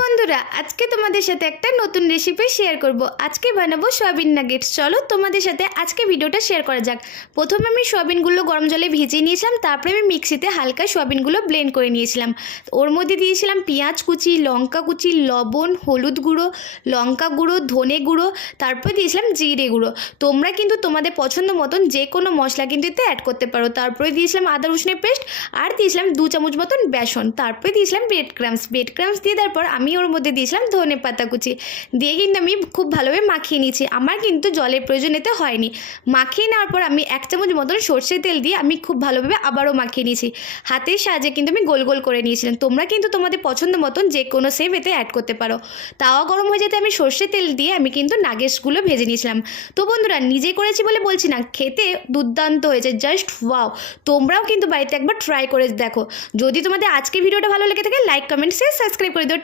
বন্ধুরা আজকে তোমাদের সাথে একটা নতুন রেসিপি শেয়ার করব। আজকে বানাবো সয়াবিন নাগেটস। চলো তোমাদের সাথে আজকে ভিডিওটা শেয়ার করা যাক। প্রথমে আমি সয়াবিনগুলো গরম জলে ভিজিয়ে নিয়েছিলাম, তারপরে আমি মিক্সিতে হালকা সয়াবিনগুলো ব্লেন্ড করে নিয়েছিলাম। ওর মধ্যে দিয়েছিলাম পেঁয়াজ কুচি, লঙ্কা কুচি, লবণ, হলুদ গুঁড়ো, লঙ্কা গুঁড়ো, ধনে গুঁড়ো, তারপরে দিয়েছিলাম জিরে গুঁড়ো। তোমরা কিন্তু তোমাদের পছন্দ মতন যে কোনো মশলা কিন্তু এতে অ্যাড করতে পারো। তারপরে দিয়েছিলাম আদা রসুনের পেস্ট, আর দিয়েছিলাম 2 চামচ মতন বেসন। তারপরে দিয়েছিলাম ব্রেড ক্রাম্বস দিয়ে দেওয়ার পর আমি ওর মধ্যে দিয়েছিলাম ধনে পাতা কুচি দিয়ে কিন্তু আমি খুব ভালোভাবে মাখিয়ে নিয়েছি। আমার কিন্তু জলের প্রয়োজন এতে হয়নি। মাখিয়ে নেওয়ার পর আমি 1 চামচ মতন সর্ষের তেল দিয়ে আমি খুব ভালোভাবে আবারও মাখিয়ে নিয়েছি। হাতের সাহায্যে কিন্তু আমি গোল গোল করে নিয়েছিলাম। তোমরা কিন্তু তোমাদের পছন্দ মতন যে কোনো শেপ এতে অ্যাড করতে পারো। তাওয়া গরম হয়ে যেতে আমি সর্ষের তেল দিয়ে আমি কিন্তু নাগেটসগুলো ভেজে নিয়েছিলাম। তো বন্ধুরা, নিজে করেছি বলে বলছি না, খেতে দুর্দান্ত হয়েছে, জাস্ট ওয়াও। তোমরাও কিন্তু বাড়িতে একবার ট্রাই করে দেখো। যদি তোমাদের আজকে ভিডিওটা ভালো লেগে থাকে লাইক কমেন্ট শেয়ার সাবস্ক্রাইব করে দিও।